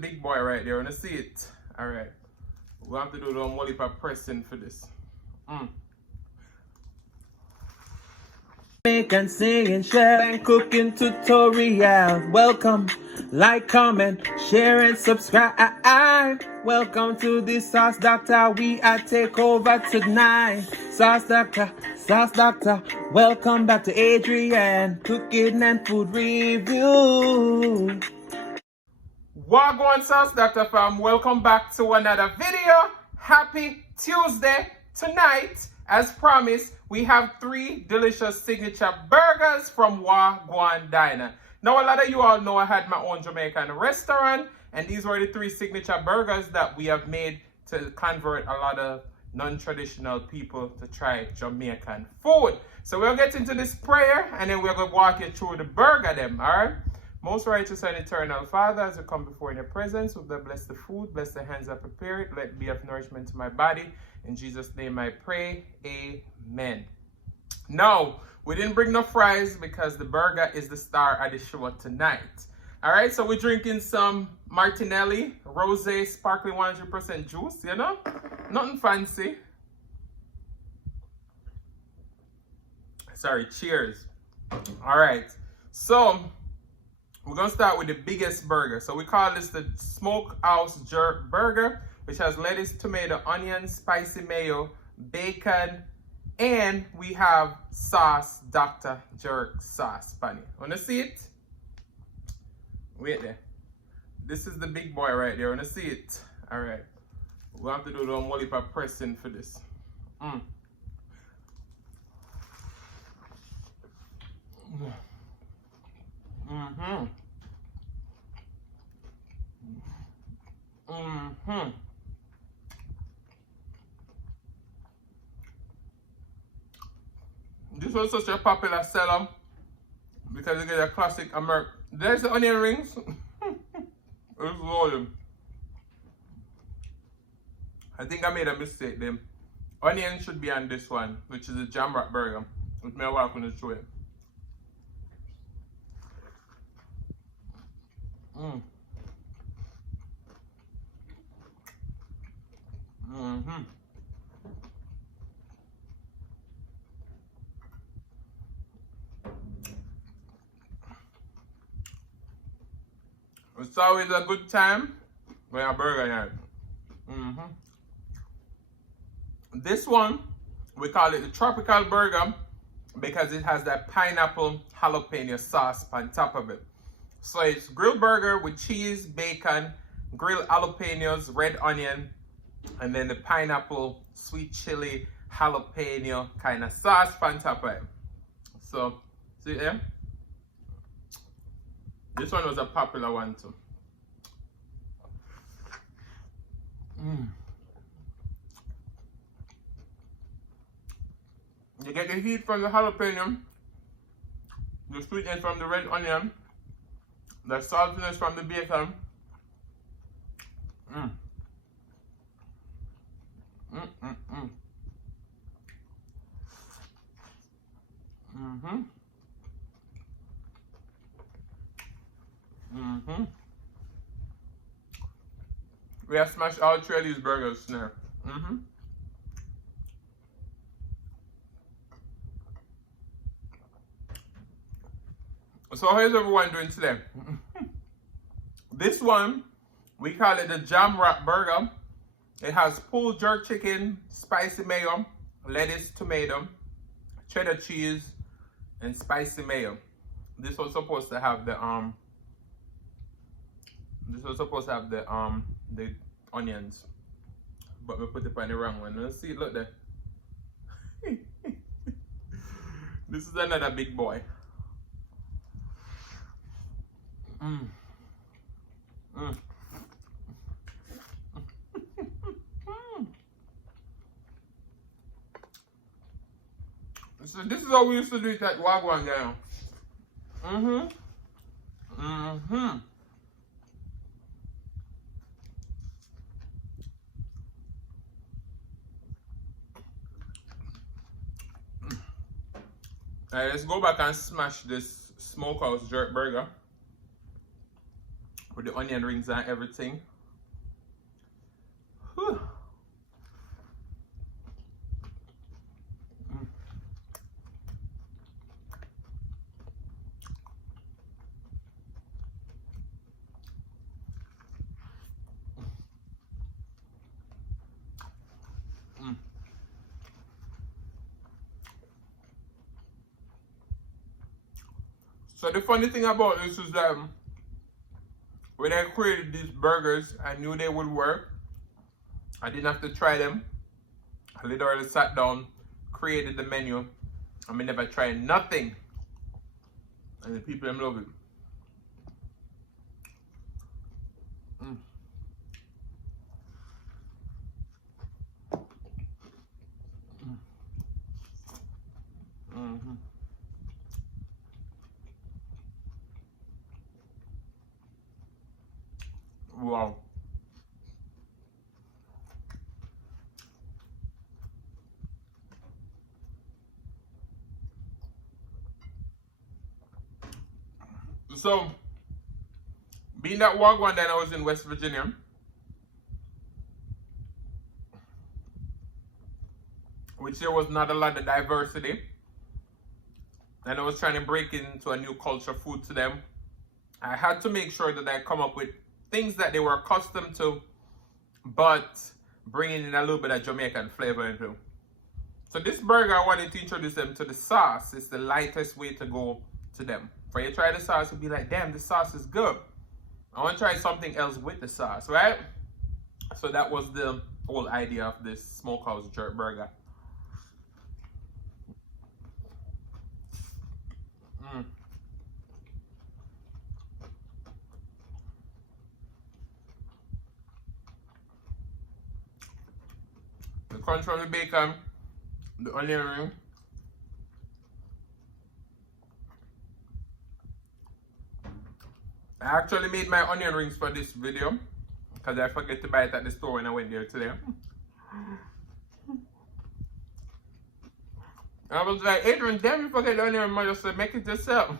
Big boy right there. Wanna see it? Alright. We have to do the whole heap of pressing for this. Make and sing and share and cooking tutorial. Welcome, like, comment, share and subscribe. Welcome to the Sauce Doctor. We are take over tonight. Sauce Doctor, Sauce Doctor. Welcome back to Adrian, cooking and food review. Wah Gwaan Sauce Doctor fam, welcome back to another video. Happy Tuesday. Tonight, as promised, we have 3 delicious signature burgers from Wah Gwaan Diner. Now, a lot of you all know I had my own Jamaican restaurant, and these were the 3 signature burgers that we have made to convert a lot of non-traditional people to try Jamaican food. So we'll get into this prayer, and then we're going to walk you through the burger them, all right? Most righteous and eternal Father, as I come before in your presence, will bless the food, bless the hands that prepare it, let it be of nourishment to my body. In Jesus' name I pray, amen. Now, we didn't bring no fries because the burger is the star of the show tonight. All right, so we're drinking some Martinelli Rosé Sparkling 100% juice, you know? Nothing fancy. Sorry, cheers. All right, so we're going to start with the biggest burger. So we call this the Smokehouse Jerk Burger, which has lettuce, tomato, onion, spicy mayo, bacon, and we have sauce, Dr. Jerk sauce. Funny. Wanna see it? Wait there. This is the big boy right there. Wanna see it? All right. We have to do the whole heap of pressing for this. This was such a popular seller because you get a classic American. There's the onion rings. It's loaded. I think I made a mistake then. Onion should be on this one, which is a jam wrap burger, which my wife going to show you. It's always a good time when a burger night. This one, we call it the tropical burger because it has that pineapple jalapeno sauce on top of it. So it's grilled burger with cheese, bacon, grilled jalapenos, red onion, and then the pineapple, sweet chili, jalapeno kind of sauce on top of it. So, see there? This one was a popular one too. You get the heat from the jalapeno, the sweetness from the red onion, the saltiness from the bacon. We have smashed all 3 of these burgers now. So how's everyone doing today? This one, we call it the jam wrap burger. It has pulled jerk chicken, spicy mayo, lettuce, tomato, cheddar cheese, and spicy mayo. This was supposed to have the the onions, but we put it on the wrong one. Let's see, look there. This is another big boy. So this is how we used to do it at Wah Gwaan Diner. Alright, let's go back and smash this Smokehouse jerk burger with the onion rings and everything. Whew. So the funny thing about this is that when I created these burgers, I knew they would work. I didn't have to try them. I literally sat down, created the menu, and I never tried nothing. And the people them love it. Wow. So, being that Wah Gwaan Diner was in West Virginia, which there was not a lot of diversity, and I was trying to break into a new culture food to them, I had to make sure that I come up with things that they were accustomed to, but bringing in a little bit of Jamaican flavor into. So this burger, I wanted to introduce them to the sauce. It's the lightest way to go to them. For you try the sauce, you'll be like, damn, the sauce is good. I want to try something else with the sauce, right? So that was the whole idea of this Smokehouse jerk burger. The crunch from the bacon, the onion ring. I actually made my onion rings for this video because I forget to buy it at the store when I went there today. I was like, Adrian, damn, you forget the onion ring. I just said, make it yourself.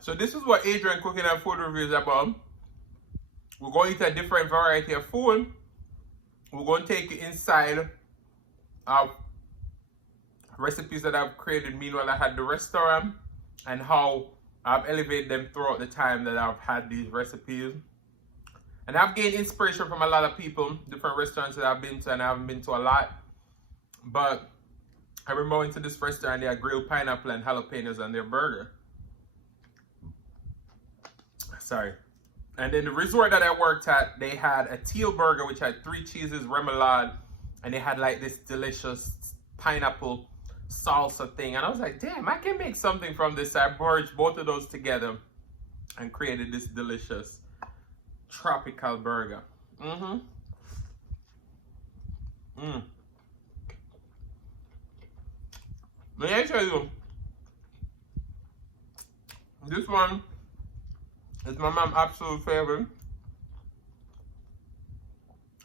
So this is what Adrian Cooking and Food Review is about. We're going to eat a different variety of food. We're going to take you inside of recipes that I've created meanwhile I had the restaurant, and how I've elevated them throughout the time that I've had these recipes. And I've gained inspiration from a lot of people, different restaurants that I've been to, and I haven't been to a lot. But I remember going to this restaurant, they had grilled pineapple and jalapeños on their burger. Sorry. And then the resort that I worked at, they had a teal burger which had 3 cheeses, remoulade, and they had like this delicious pineapple salsa thing. And I was like, damn, I can make something from this. So I merged both of those together and created this delicious tropical burger. Let me tell you, this one is my mom's absolute favorite.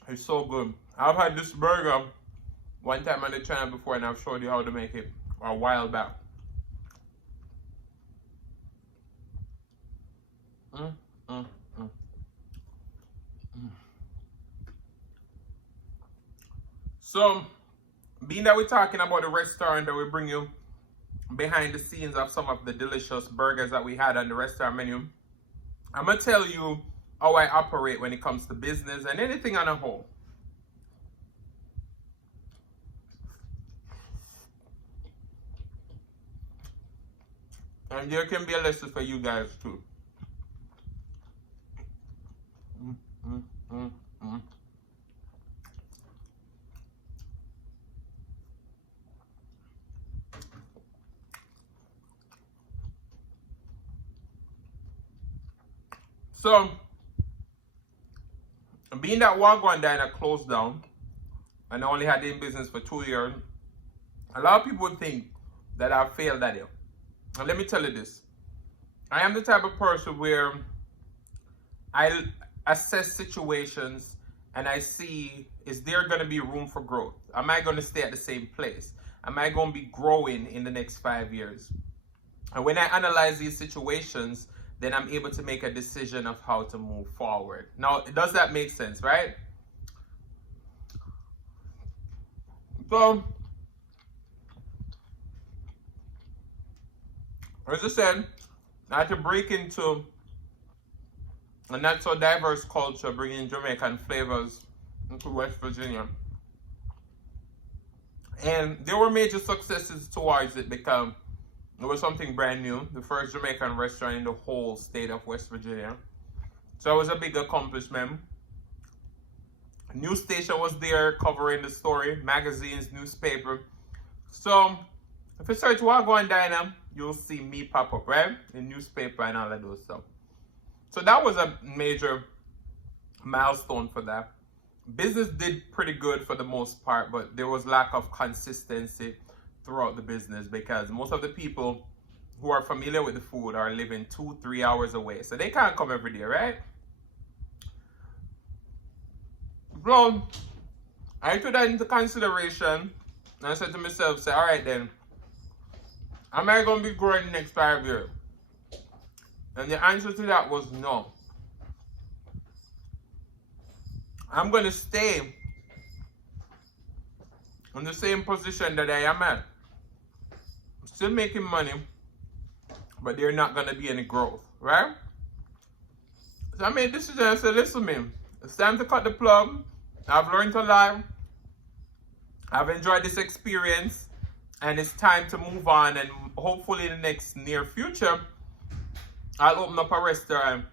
It's so good. I've had this burger one time on the channel before, and I've showed you how to make it a while back. So, being that we're talking about the restaurant, that we bring you behind the scenes of some of the delicious burgers that we had on the restaurant menu, I'm going to tell you how I operate when it comes to business and anything on a whole. And there can be a lesson for you guys too. So, being that Wah Gwaan Diner closed down, and I only had it in business for 2 years, a lot of people think that I failed at it. And let me tell you this. I am the type of person where I assess situations and I see, is there going to be room for growth? Am I going to stay at the same place? Am I going to be growing in the next 5 years? And when I analyze these situations, then I'm able to make a decision of how to move forward. Now, does that make sense, right? So, as I said, I had to break into a not so diverse culture, bringing Jamaican flavors into West Virginia. And there were major successes towards it because it was something brand new, the first Jamaican restaurant in the whole state of West Virginia. So it was a big accomplishment. A news station was there covering the story, magazines, newspaper. So if you search Wah Gwaan Diner, you'll see me pop up, right? In newspaper and all of those stuff. So that was a major milestone for that. Business did pretty good for the most part, but there was lack of consistency throughout the business because most of the people who are familiar with the food are living 2-3 hours away. So they can't come every day, right? So I took that into consideration and I said to myself, say, all right then, am I going to be growing the next 5 years? And the answer to that was no. I'm going to stay in the same position that I am at. I'm still making money, but there's not going to be any growth, right? So I made a decision. I said, listen, man, it's time to cut the plug. I've learned a lot. I've enjoyed this experience, and it's time to move on. And hopefully, in the next near future, I'll open up a restaurant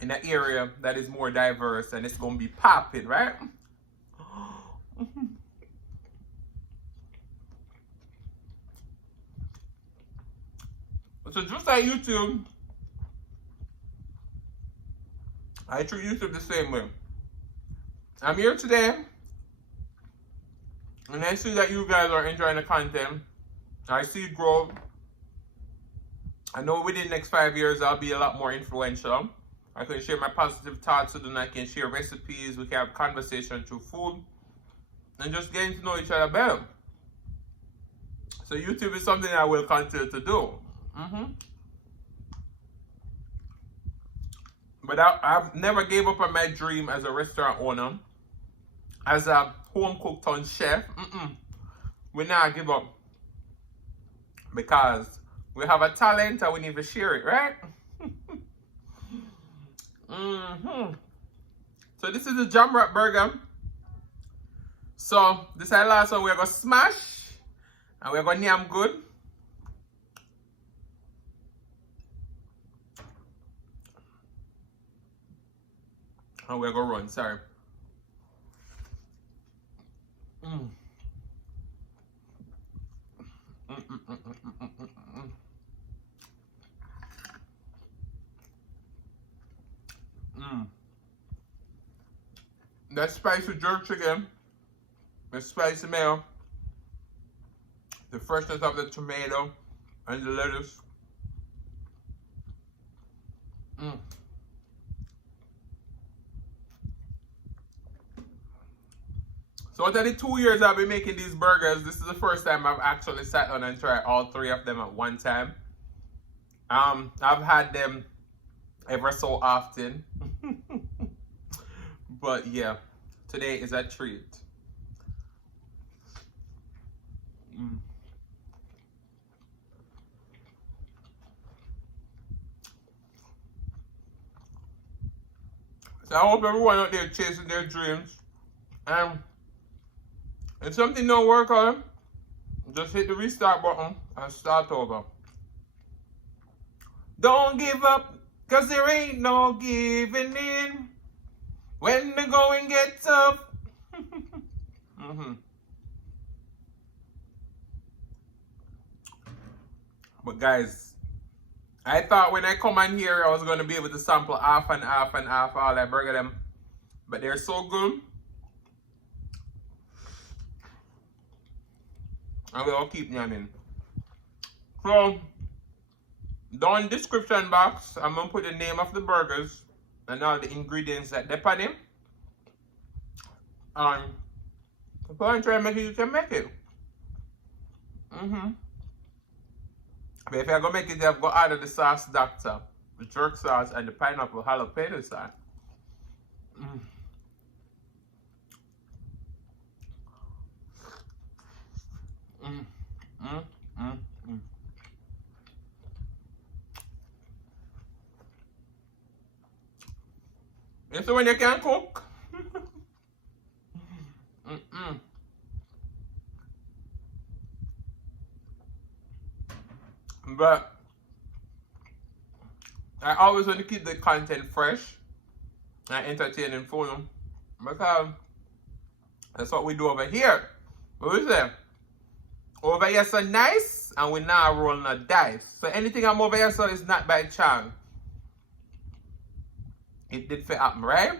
in an area that is more diverse and it's going to be popping, right? So just like YouTube, I treat YouTube the same way. I'm here today and I see that you guys are enjoying the content. I see growth. I know within the next 5 years I'll be a lot more influential. I can share my positive thoughts with them. I can share recipes. We can have conversation through food and just getting to know each other better. So YouTube is something I will continue to do. But I've never gave up on my dream as a restaurant owner, as a home cooked on chef. We not give up because we have a talent and we need to share it, right? So this is a jam wrap burger. So this is the last one we're gonna smash and we're gonna yam good. And we're gonna run, sorry. That spicy jerk chicken, the spicy mayo, the freshness of the tomato and the lettuce. So out of the 2 years I've been making these burgers, this is the first time I've actually sat down and tried all 3 of them at one time. I've had them ever so often. But yeah, today is a treat. So I hope everyone out there chasing their dreams. If something don't work out, just hit the restart button and start over. Don't give up, cause there ain't no giving in when the going gets tough. But guys, I thought when I come on here, I was going to be able to sample half and half and half all that burger them. But they're so good. And we'll keep yamming. So, down in the description box, I'm going to put the name of the burgers and all the ingredients that they put in. If I try to make it, you can make it. But if you're going to make it, you have to go out of the sauce doctor, the jerk sauce, and the pineapple jalapeno sauce. You see when you can cook? But I always want to keep the content fresh and entertaining for you, because that's what we do over here. What we say? Over here so nice, and we now rolling a dice. So anything I'm over here so is not by chance. It did fit happen, right?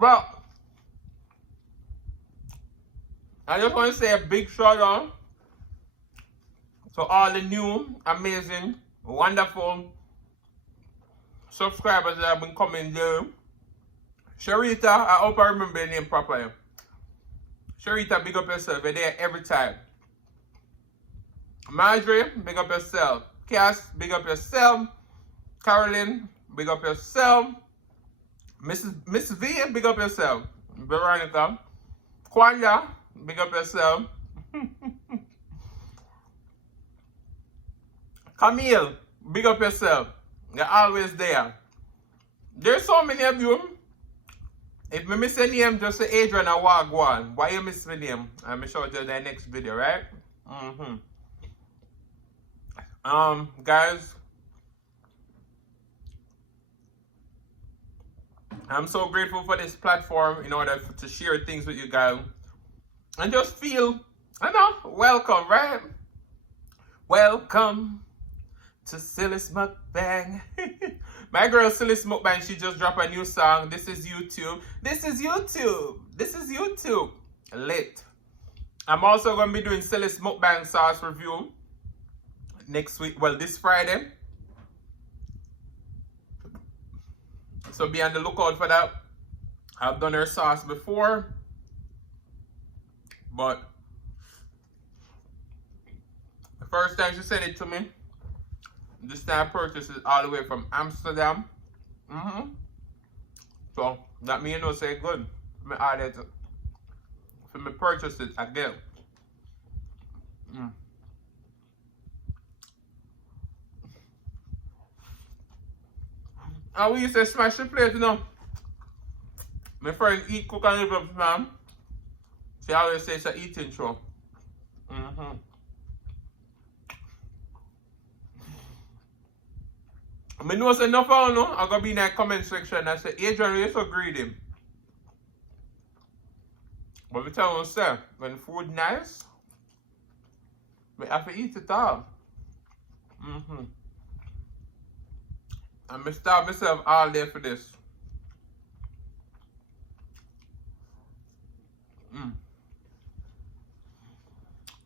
But I just want to say a big shout out to all the new, amazing, wonderful subscribers that have been coming there. Sharita, I hope I remember your name properly. Sharita, big up yourself. You're there every time. Marjorie, big up yourself. Cass, big up yourself. Carolyn, big up yourself. Miss V, big up yourself. Veronica. Kwanya, big up yourself. Camille, big up yourself. You're always there. There's so many of you. If I miss a name, just say Adrian or Wah Gwaan. Why you miss my name? I'm going to show you in the next video, right? Guys, I'm so grateful for this platform in order to share things with you guys and just feel, I know, welcome, right? Welcome to Silly's Mukbang. My girl Silly's Mukbang, she just dropped a new song. This is YouTube. This is YouTube. This is YouTube. Lit. I'm also going to be doing Silly's Mukbang sauce review next week. Well, this Friday. So be on the lookout for that. I've done her sauce before, but the first time she sent it to me, this time I purchased it all the way from Amsterdam. So that means you know say good. Me order it. For me purchase it again. And we used to smash the plate, you know. My friend Eatcookandliveitup, fam. She always says it's an eating show. I know say enough of you, I'm gonna be in that comment section and say, Adrian, you're so greedy. But me tell you, sir, when food nice, we have to eat it all. I'm gonna starve myself all day for this.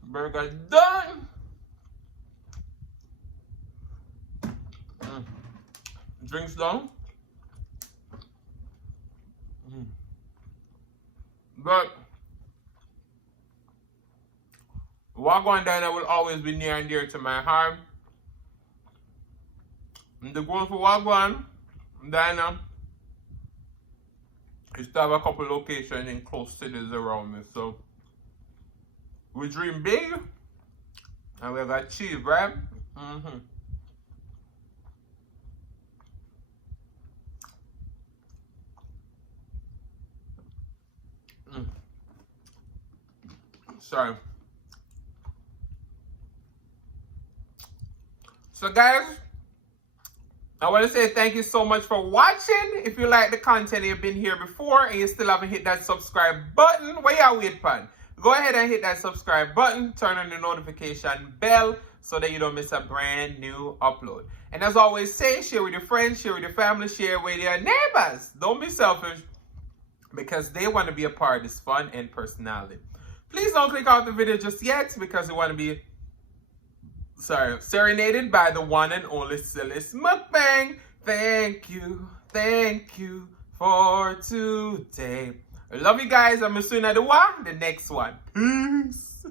Burger done. Drinks done. But Wah Gwaan Diner will always be near and dear to my heart. And the goal for Wah Gwaan Diner is to have a couple locations in close cities around me. So we dream big and we've achieved, right? Sorry. So guys, I want to say thank you so much for watching. If you like the content, you've been here before and you still haven't hit that subscribe button, what y'all wait for? go ahead and hit that subscribe button, turn on the notification bell so that you don't miss a brand new upload. And as always, share with your friends, share with your family, share with your neighbors. Don't be selfish, because they want to be a part of this fun and personality. Please don't click off the video just yet, because we want to be serenaded by the one and only silly Mukbang. Thank you for today. I love you guys. I'm Mr. The next one. Peace.